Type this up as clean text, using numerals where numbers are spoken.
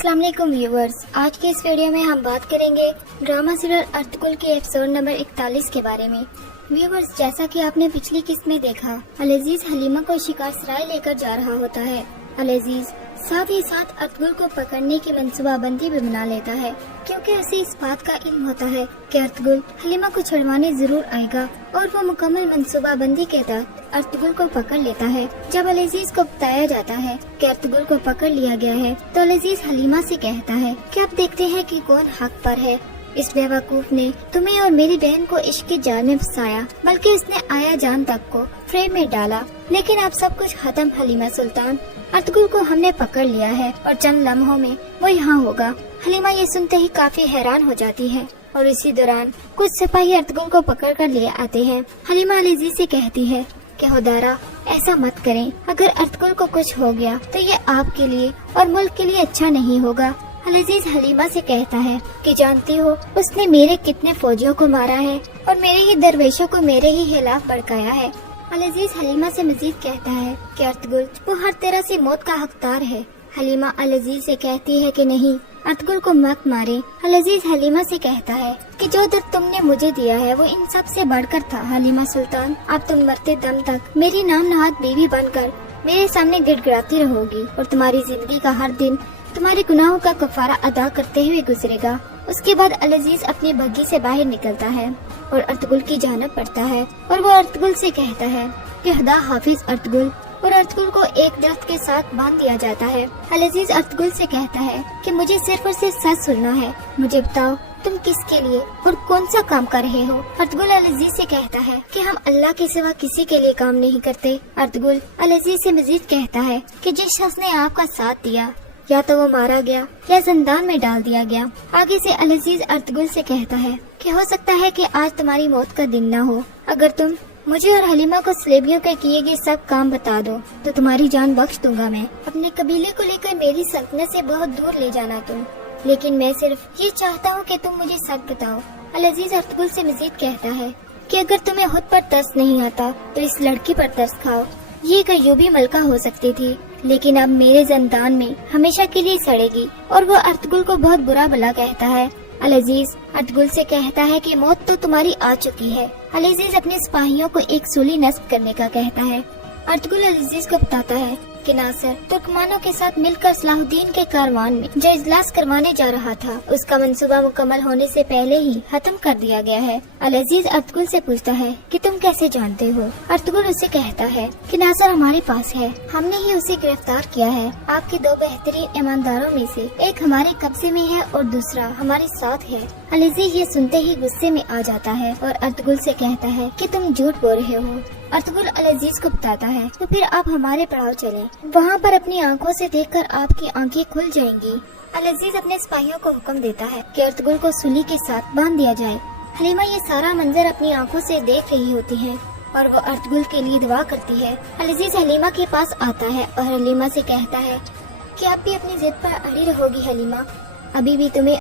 अस्सलाम वालेकुम व्यूवर्स, आज के इस वीडियो में हम बात करेंगे ड्रामा सीरियल अर्तुगरुल के एपिसोड नंबर 41 के बारे में। व्यूवर्स, जैसा कि आपने पिछली किस्त में देखा, अल-अजीज हलीमा को शिकार सराय लेकर जा रहा होता है। अल-अजीज साथ ही साथ अर्तुगरुल को पकड़ने की मंसूबाबंदी भी बना लेता है, क्योंकि उसे इस बात का इल्म होता है कि अर्तुगरुल हलीमा को छुड़वाने जरूर आएगा और वो मुकम्मल मंसूबाबंदी के तहत अर्तुगरुल को पकड़ लेता है। जब अल-अजीज को बताया जाता है कि अर्तुगरुल को पकड़ लिया गया है, तो अल-अजीज हलीमा से कहता है कि अब देखते हैं कि कौन हक पर है। इस बेवकूफ ने तुम्हें और मेरी बहन को इश्क के जाल में फंसाया, बल्कि उसने आया जान तक को फ्रेम में डाला। लेकिन अब सब कुछ खत्म हलीमा सुल्तान, अर्तुगरुल को हमने पकड़ लिया है और चंद लम्हों में वो यहाँ होगा। हलीमा ये सुनते ही काफी हैरान हो जाती है और इसी दौरान कुछ सिपाही अर्तुगरुल को पकड़ कर ले आते हैं। हलीमा अल-अजीज से कहती है कि खुदारा ऐसा मत करें, अगर अर्तुगरुल को कुछ हो गया तो ये आपके लिए और मुल्क के लिए अच्छा नहीं होगा। अल-अजीज हलीमा से कहता है कि जानती हो उसने मेरे कितने फौजियों को मारा है और मेरे ही दरवेशों को मेरे ही खिलाफ भड़काया है। अल-अजीज हलीमा से मजीद कहता है कि अर्तुगरुल वो हर तरह से मौत का हकदार है। हलीमा अल-अजीज से कहती है कि नहीं, अर्तुगरुल को मत मारे। अल-अजीज हलीमा से कहता है कि जो दर्द तुमने मुझे दिया है वो इन सब से बढ़कर था। हलीमा सुल्तान, अब तुम मरते दम तक मेरी नाम नहाद बीवी बनकर मेरे सामने गिड़गिड़ाती रहोगी और तुम्हारी जिंदगी का हर दिन तुम्हारे गुनाहों का कफारा अदा करते हुए गुजरेगा। उसके बाद अल-अजीज अपनी बग्घी से बाहर निकलता है और अर्तुगरुल की जानिब बढ़ता है और वो अर्तुगरुल से कहता है कि खुदा हाफिज अर्तुगरुल, और अर्तुगरुल को एक दरख्त के साथ बांध दिया जाता है। अल-अजीज अर्तुगरुल से कहता है कि मुझे सिर्फ और सिर्फ सच सुनना है, मुझे बताओ तुम किसके लिए और कौन सा काम कर रहे हो। अर्तुगरुल अल-अजीज से कहता है कि हम अल्लाह के सिवा किसी के लिए काम नहीं करते। अर्तुगरुल अल-अजीज से मजीद कहता है कि जिस शख्स ने आपका साथ दिया या तो वो मारा गया या जिंदान में डाल दिया गया। आगे से अल-अजीज अर्तुगरुल से कहता है कि हो सकता है कि आज तुम्हारी मौत का दिन न हो। अगर तुम मुझे और हलीमा को सलेबियों के किए गए सब काम बता दो तो तुम्हारी जान बख्श दूंगा मैं। अपने कबीले को लेकर मेरी सल्तनत से बहुत दूर ले जाना तुम, लेकिन मैं सिर्फ ये चाहता हूँ कि तुम मुझे सच बताओ। अल-अजीज अर्तुगरुल से मजीद कहता है कि अगर तुम्हें खुद पर तरस नहीं आता तो इस लड़की पर तरस खाओ। ये एक अय्यूबी मलका हो सकती थी, लेकिन अब मेरे जिंदान में हमेशा के लिए सड़ेगी। और वो अर्तुगरुल को बहुत बुरा भला कहता है। अल-अजीज अर्तुगरुल से कहता है कि मौत तो तुम्हारी आ चुकी है। अल-अजीज अपने सिपाहियों को एक सूली नस्ब करने का कहता है। अर्तुगरुल अल-अजीज को बताता है कि नासिर तुर्कमानों के साथ मिलकर सलाहुद्दीन के कारवान में जो इजलास करवाने जा रहा था, उसका मंसूबा मुकम्मल होने से पहले ही खत्म कर दिया गया है। अल-अजीज अर्तुगरुल से पूछता है कि तुम कैसे जानते हो। अर्तुगरुल उसे कहता है कि नासिर हमारे पास है, हमने ही उसे गिरफ्तार किया है। आपके दो बेहतरीन ईमानदारों में से एक हमारे कब्जे में है और दूसरा हमारे साथ है। अल-अजीज ये सुनते ही गुस्से में आ जाता है और अर्तुगरुल से कहता है कि तुम झूठ बोल रहे हो। अर्तुगरुल अल-अजीज को बताता है तो फिर आप हमारे पड़ाव चलें, वहाँ पर अपनी आंखों से देखकर आपकी आंखें खुल जाएंगी। अल-अजीज अपने सिपाहियों को हुक्म देता है कि अर्तुगरुल को सूली के साथ बांध दिया जाए। हलीमा ये सारा मंजर अपनी आंखों से देख रही होती है और वो अर्तुगरुल के लिए दुआ करती है। अल-अजीज हलीमा के पास आता है और हलीमा से कहता है कि आप भी अपनी जिद पर अड़ी रहोगी हलीमा, अभी भी तुम्हें